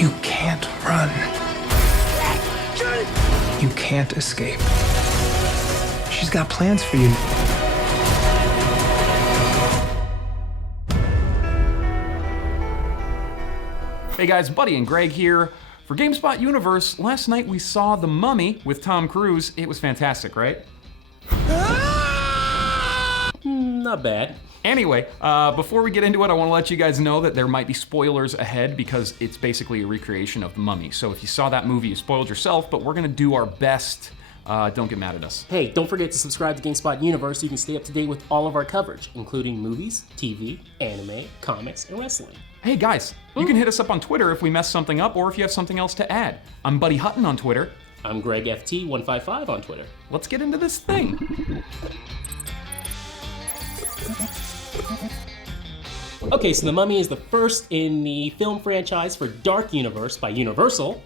You can't run. You can't escape. She's got plans for you. Hey guys, Buddy and Greg here. For GameSpot Universe, last night we saw The Mummy with Tom Cruise. It was fantastic, right? Not bad. Anyway, before we get into it, I want to let you guys know that there might be spoilers ahead because it's basically a recreation of The Mummy. So if you saw that movie, you spoiled yourself, but we're gonna do our best. Don't get mad at us. Hey, don't forget to subscribe to GameSpot Universe so you can stay up to date with all of our coverage, including movies, TV, anime, comics, and wrestling. Hey guys, you can hit us up on Twitter if we mess something up or if you have something else to add. I'm Buddy Hutton on Twitter. I'm GregFT155 on Twitter. Let's get into this thing. Okay, so The Mummy is the first in the film franchise for Dark Universe by Universal.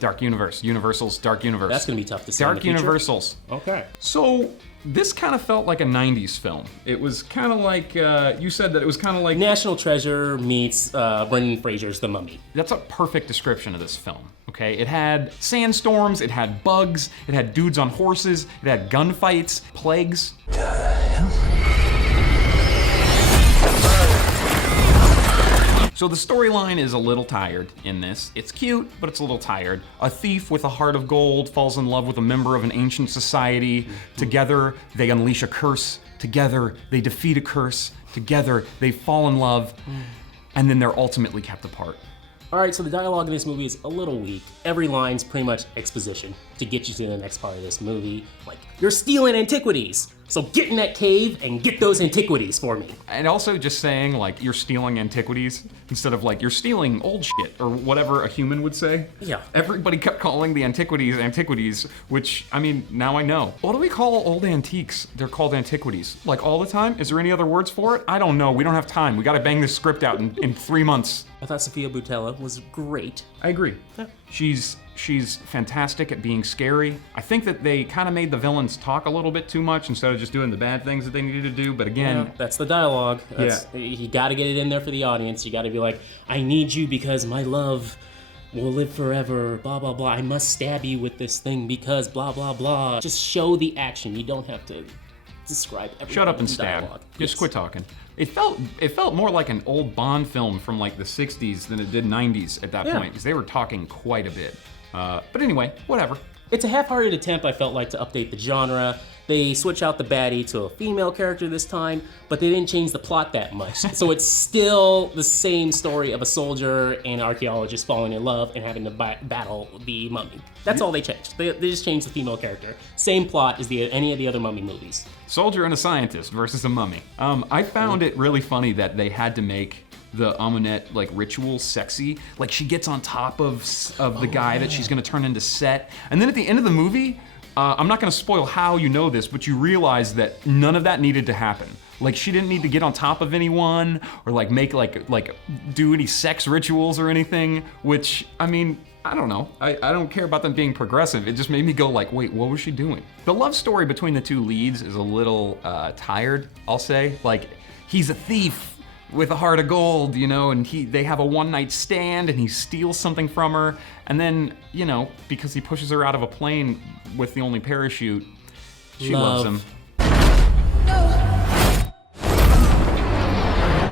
Dark Universe, Universal's Dark Universe. That's gonna be tough to say in Dark the future. Universals. Okay. So this kind of felt like a 90s film. It was kind of like, you said that it was kind of like... National Treasure meets Brendan Fraser's The Mummy. That's a perfect description of this film, okay? It had sandstorms, it had bugs, it had dudes on horses, it had gunfights, plagues. So the storyline is a little tired in this. It's cute, but it's a little tired. A thief with a heart of gold falls in love with a member of an ancient society. Together, they unleash a curse. Together, they defeat a curse. Together, they fall in love. And then they're ultimately kept apart. All right, so the dialogue in this movie is a little weak. Every line's pretty much exposition to get you to the next part of this movie. Like, you're stealing antiquities, so get in that cave and get those antiquities for me. And also just saying, like, you're stealing antiquities instead of, like, you're stealing old shit, or whatever a human would say. Yeah. Everybody kept calling the antiquities antiquities, which, I mean, now I know. What do we call old antiques? They're called antiquities. Like, all the time? Is there any other words for it? I don't know. We don't have time. We gotta bang this script out in 3 months. I thought Sophia Boutella was great. I agree. Yeah. She's fantastic at being scary. I think that they kind of made the villains talk a little bit too much instead of just doing the bad things that they needed to do, but again... Yeah, that's the dialogue. You gotta get it in there for the audience. You gotta be like, I need you because my love will live forever, blah, blah, blah. I must stab you with this thing because blah, blah, blah. Just show the action. You don't have to describe everything. Shut up and in stab. dialogue. Just Yes. quit talking. It felt more like an old Bond film from like the 60s than it did 90s at that point, because they were talking quite a bit. But anyway, whatever. It's a half-hearted attempt, I felt like, to update the genre. They switch out the baddie to a female character this time, but they didn't change the plot that much. So it's still the same story of a soldier and archaeologist falling in love and having to battle the mummy. That's all they changed. They just changed the female character. Same plot as any of the other mummy movies. Soldier and a scientist versus a mummy. I found it really funny that they had to make the Amunet like ritual sexy. Like she gets on top of the guy that she's gonna turn into Set. And then at the end of the movie, I'm not gonna spoil how you know this, but you realize that none of that needed to happen. Like she didn't need to get on top of anyone or like make like do any sex rituals or anything, which I mean, I don't know. I don't care about them being progressive. It just made me go like, wait, what was she doing? The love story between the two leads is a little tired, I'll say. Like he's a thief with a heart of gold, you know, and they have a one-night stand and he steals something from her, and then, you know, because he pushes her out of a plane with the only parachute, she loves him.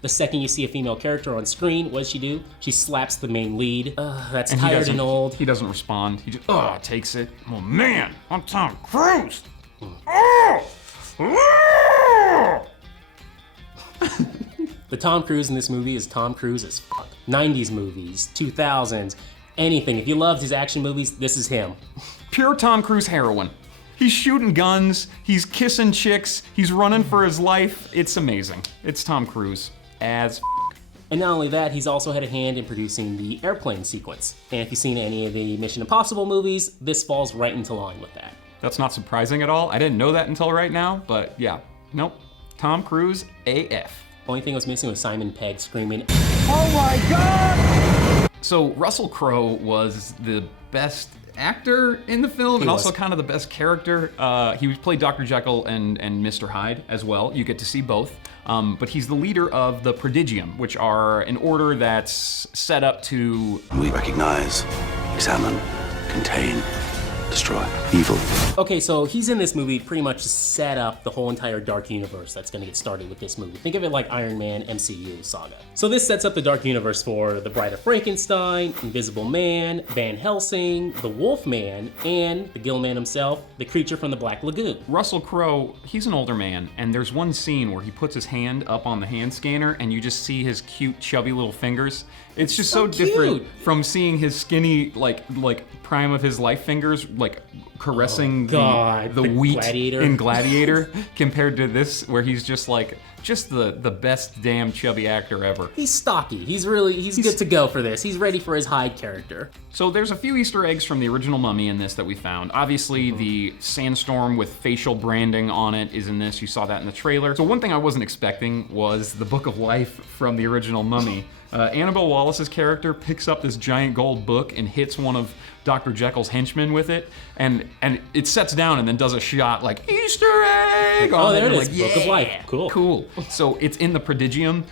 The second you see a female character on screen, what does she do? She slaps the main lead. That's And tired and old. He doesn't respond. He just, takes it. Oh man, I'm Tom Cruise. Oh! The Tom Cruise in this movie is Tom Cruise as fuck. 90s movies, 2000s, anything. If you loved his action movies, this is him. Pure Tom Cruise heroin. He's shooting guns, he's kissing chicks, he's running for his life. It's amazing. It's Tom Cruise as And not only that, he's also had a hand in producing the airplane sequence. And if you've seen any of the Mission Impossible movies, this falls right into line with that. That's not surprising at all. I didn't know that until right now, but yeah. Nope. Tom Cruise AF. Only thing was missing was Simon Pegg screaming, Oh my God! So Russell Crowe was the best actor in the film and also kind of the best character. He played Dr. Jekyll and Mr. Hyde as well. You get to see both. But he's the leader of the Prodigium, which are an order that's set up to... We recognize, examine, contain, destroy evil. Okay, so he's in this movie pretty much to set up the whole entire Dark Universe that's gonna get started with this movie. Think of it like Iron Man MCU saga. So this sets up the Dark Universe for the Bride of Frankenstein, Invisible Man, Van Helsing, the Wolf Man, and the Gill Man himself, the creature from the Black Lagoon. Russell Crowe, he's an older man, and there's one scene where he puts his hand up on the hand scanner and you just see his cute, chubby little fingers. It's just so different from seeing his skinny, like prime of his life fingers, like caressing the wheat Gladiator. in Gladiator, compared to this, where he's just like, the best damn chubby actor ever. He's stocky. He's good to go for this. He's ready for his Hyde character. So there's a few Easter eggs from the original Mummy in this that we found. Obviously, the sandstorm with facial branding on it is in this. You saw that in the trailer. So one thing I wasn't expecting was the Book of Life from the original Mummy. Annabelle Wallace's character picks up this giant gold book and hits one of Dr. Jekyll's henchmen with it, and it sets down and then does a shot like, Easter egg! Oh, there it is. is, Book of Life. Cool. Cool. So it's in the Prodigium.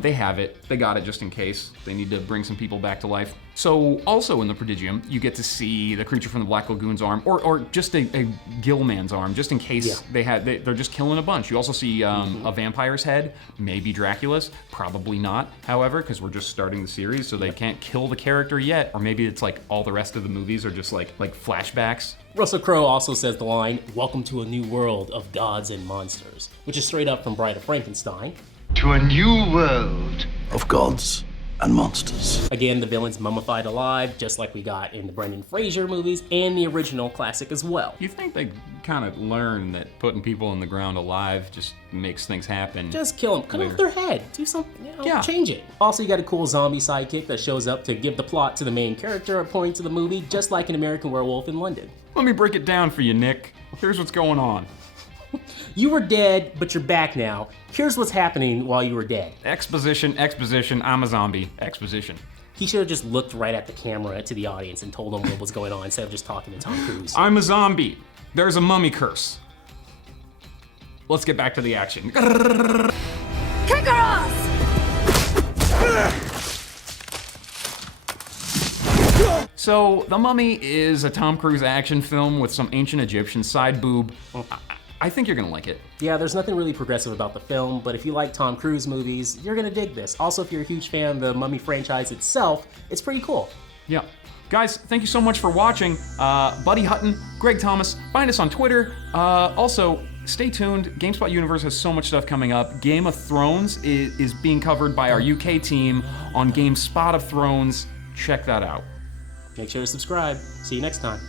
They have it. They got it just in case. They need to bring some people back to life. So also in the Prodigium, you get to see the creature from the Black Lagoon's arm, or just a Gill Man's arm, just in case they're just killing a bunch. You also see a vampire's head, maybe Dracula's, probably not, however, because we're just starting the series, so they can't kill the character yet, or maybe it's like all the rest of the movies are just like flashbacks. Russell Crowe also says the line, "Welcome to a new world of gods and monsters," which is straight up from Bride of Frankenstein. To a new world Of gods and monsters. Again, the villain's mummified alive, just like we got in the Brendan Fraser movies and the original classic as well. You think they kind of learn that putting people in the ground alive just makes things happen? Just kill them, cut off their head, do something, change it. Also, you got a cool zombie sidekick that shows up to give the plot to the main character at points of the movie, just like an American Werewolf in London. Let me break it down for you, Nick. Here's what's going on. You were dead, but you're back now. Here's what's happening while you were dead. Exposition, I'm a zombie. Exposition. He should have just looked right at the camera to the audience and told them what was going on instead of just talking to Tom Cruise. I'm a zombie. There's a mummy curse. Let's get back to the action. Kick her ass! So, The Mummy is a Tom Cruise action film with some ancient Egyptian side boob. I think you're gonna like it. Yeah, there's nothing really progressive about the film, but if you like Tom Cruise movies, you're gonna dig this. Also, if you're a huge fan of the Mummy franchise itself, it's pretty cool. Yeah. Guys, thank you so much for watching. Buddy Hutton, Greg Thomas, find us on Twitter. Also, stay tuned. GameSpot Universe has so much stuff coming up. Game of Thrones is being covered by our UK team on GameSpot of Thrones. Check that out. Make sure to subscribe. See you next time.